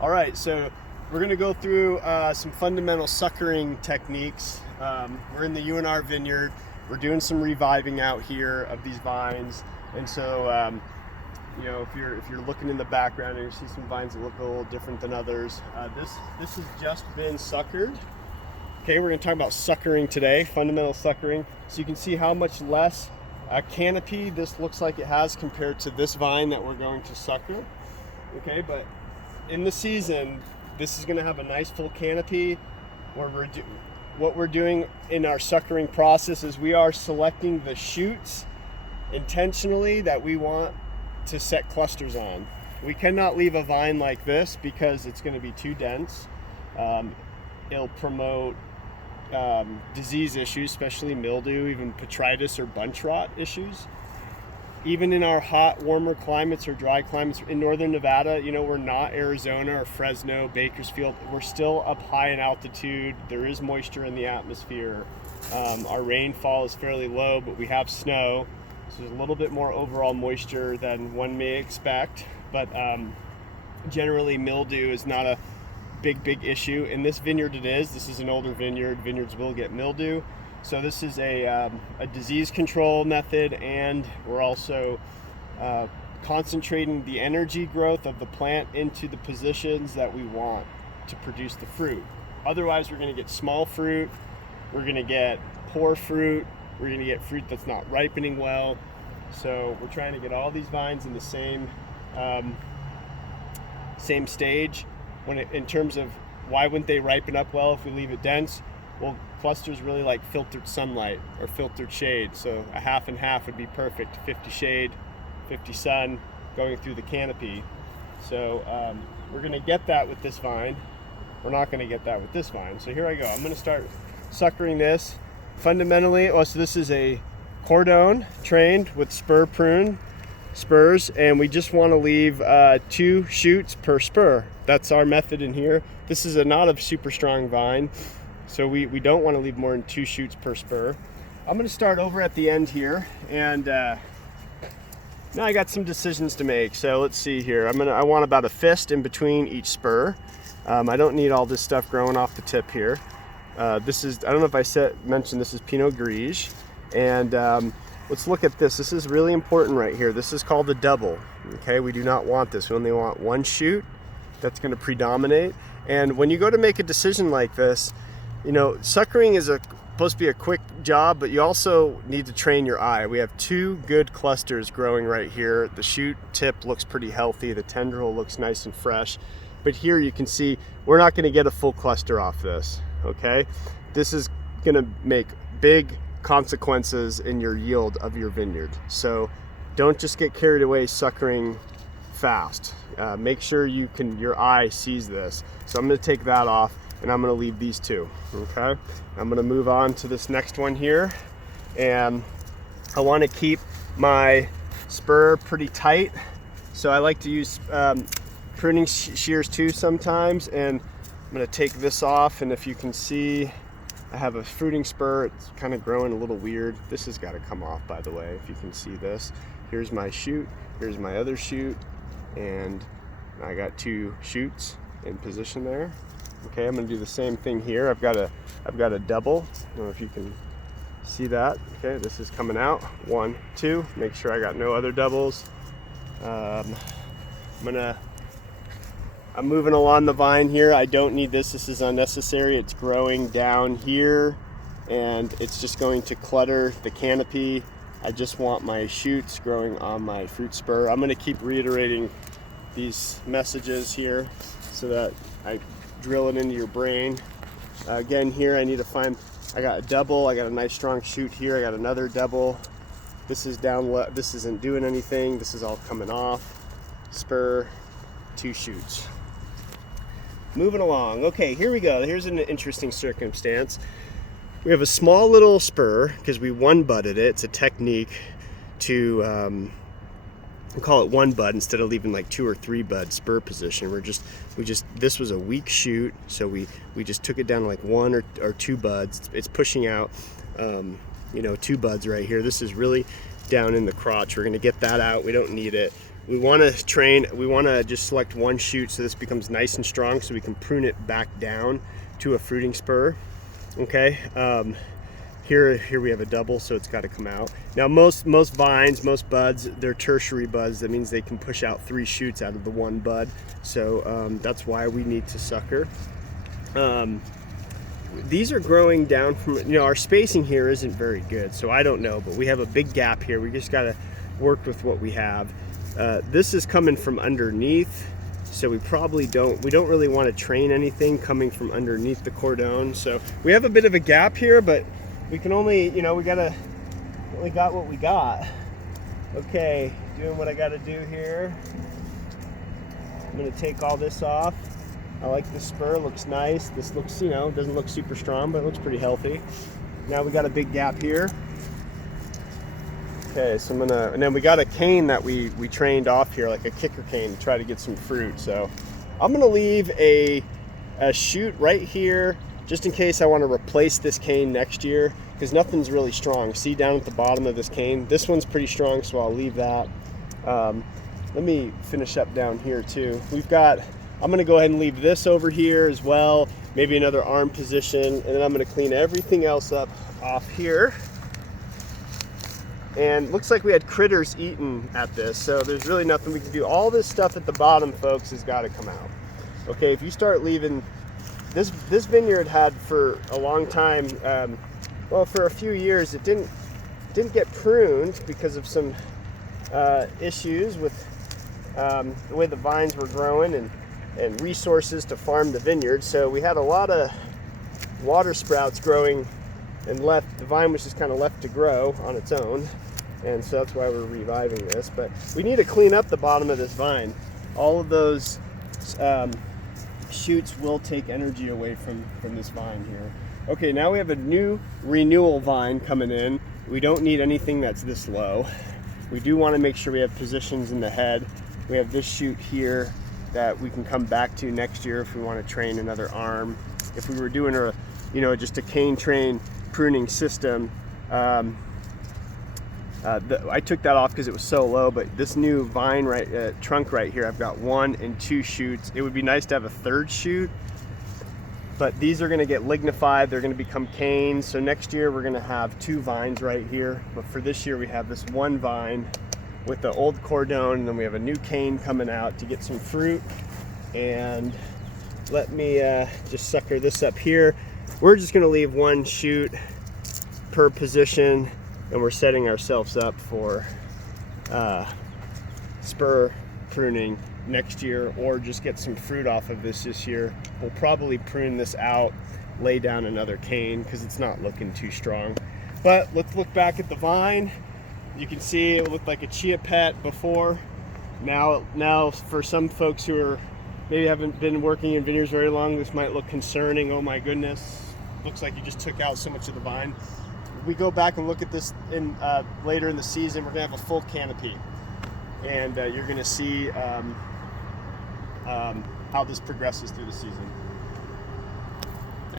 All right, so we're gonna go through some fundamental suckering techniques. We're in the UNR vineyard. We're doing some reviving out here of these vines, and so you know, if you're looking in the background and you see some vines that look a little different than others, this has just been suckered. Okay, we're gonna talk about suckering today, fundamental suckering. So you can see how much less canopy this looks like it has compared to this vine that we're going to sucker. Okay, but in the season, this is going to have a nice full canopy. What we're doing in our suckering process is we are selecting the shoots intentionally that we want to set clusters on. We cannot leave a vine like this because it's going to be too dense. It'll promote disease issues, especially mildew, even botrytis or bunch rot issues. Even in our hot, warmer climates or dry climates in northern Nevada, you know, we're not Arizona or Fresno, Bakersfield. We're still up high in altitude. There is moisture in the atmosphere. Our rainfall is fairly low, but we have snow. So there's a little bit more overall moisture than one may expect. But generally, mildew is not a big issue. In this vineyard it is. This is an older vineyard. Vineyards will get mildew. So this is a disease control method, and we're also concentrating the energy growth of the plant into the positions that we want to produce the fruit. Otherwise, we're going to get small fruit, we're going to get poor fruit, we're going to get fruit that's not ripening well. So we're trying to get all these vines in the same stage. In terms of why wouldn't they ripen up well if we leave it dense? Well, clusters really like filtered sunlight or filtered shade, so a half and half would be perfect. 50 shade, 50 sun going through the canopy. So we're going to get that with this vine. We're not going to get that with this vine. So here I go. I'm going to start suckering this. Fundamentally, so this is a Cordon trained with spurs, and we just want to leave 2 shoots per spur. That's our method in here. This is not a super strong vine, so we don't want to leave more than 2 shoots per spur. I'm going to start over at the end here, and now I got some decisions to make. So let's see here. I want about a fist in between each spur. I don't need all this stuff growing off the tip here. This is, I don't know if I mentioned, this is Pinot Gris, and let's look at this. This is really important right here. This is called the double. Okay, we do not want this. We only want 1 shoot that's going to predominate. And when you go to make a decision like this, you know, suckering is supposed to be a quick job, but you also need to train your eye. We have 2 good clusters growing right here. The shoot tip looks pretty healthy. The tendril looks nice and fresh. But here you can see we're not going to get a full cluster off this, okay? This is going to make big consequences in your yield of your vineyard. So don't just get carried away suckering fast. Make sure your eye sees this. So I'm going to take that off, and I'm going to leave these 2. Okay, I'm going to move on to this next one here, and I want to keep my spur pretty tight. So I like to use pruning shears too sometimes, and I'm going to take this off. And if you can see, I have a fruiting spur. It's kind of growing a little weird. This has got to come off, by the way, if you can see this. Here's my shoot, here's my other shoot, and I got 2 shoots in position there. Okay, I'm going to do the same thing here. I've got a double. I don't know if you can see that. Okay, this is coming out. 1, 2. Make sure I got no other doubles. I'm moving along the vine here. I don't need this. This is unnecessary. It's growing down here, and it's just going to clutter the canopy. I just want my shoots growing on my fruit spur. I'm going to keep reiterating these messages here so that I drill it into your brain. Again, here I need to find, I got a double, I got a nice strong shoot here, I got another double. This is down low, this isn't doing anything, this is all coming off. Spur, 2 shoots. Moving along. Okay, here we go. Here's an interesting circumstance. We have a small little spur because we 1-budded it. It's a technique to call it 1 bud instead of leaving like 2 or 3 bud spur position. This was a weak shoot, so we just took it down to like 1 or 2 buds. It's pushing out, 2 buds right here. This is really down in the crotch. We're going to get that out. We don't need it. we want to just select one shoot so this becomes nice and strong so we can prune it back down to a fruiting spur. Okay, here we have a double, so it's got to come out. Now most vines, most buds, they're tertiary buds. That means they can push out 3 shoots out of the one bud. So that's why we need to sucker. These are growing down from, our spacing here isn't very good, so I don't know, but we have a big gap here. We just got to work with what we have. This is coming from underneath, so we don't really want to train anything coming from underneath the cordon. So we have a bit of a gap here, but we can only, we only got what we got. Okay, doing what I got to do here. I'm going to take all this off. I like the spur, looks nice. This looks, doesn't look super strong, but it looks pretty healthy. Now we got a big gap here. Okay, so and then we got a cane that we trained off here, like a kicker cane, to try to get some fruit. So I'm gonna leave a shoot right here, just in case I want to replace this cane next year, because nothing's really strong. See down at the bottom of this cane? This one's pretty strong, so I'll leave that. Let me finish up down here too. I'm gonna go ahead and leave this over here as well, maybe another arm position, and then I'm gonna clean everything else up off here. And looks like we had critters eating at this, so there's really nothing we can do. All this stuff at the bottom, folks, has got to come out. Okay, if you start leaving, this vineyard had for a long time, well, for a few years, it didn't get pruned because of some issues with the way the vines were growing and resources to farm the vineyard. So we had a lot of water sprouts growing, and the vine was just kind of left to grow on its own. And so that's why we're reviving this. But we need to clean up the bottom of this vine. All of those shoots will take energy away from this vine here. Okay, now we have a new renewal vine coming in. We don't need anything that's this low. We do want to make sure we have positions in the head. We have this shoot here that we can come back to next year if we want to train another arm. If we were doing just a cane train pruning system, I took that off because it was so low, but this new vine trunk right here, I've got 1 and 2 shoots. It would be nice to have a 3rd shoot, but these are going to get lignified. They're going to become canes. So next year we're going to have 2 vines right here, but for this year we have this 1 vine with the old cordon, and then we have a new cane coming out to get some fruit. And let me just sucker this up here. We're just going to leave 1 shoot per position, and we're setting ourselves up for spur pruning next year, or just get some fruit off of this year. We'll probably prune this out, lay down another cane because it's not looking too strong. But let's look back at the vine. You can see it looked like a chia pet before. Now for some folks who are maybe haven't been working in vineyards very long, this might look concerning. Oh my goodness, looks like you just took out so much of the vine. If we go back and look at this later in the season, we're gonna have a full canopy, and you're gonna see how this progresses through the season.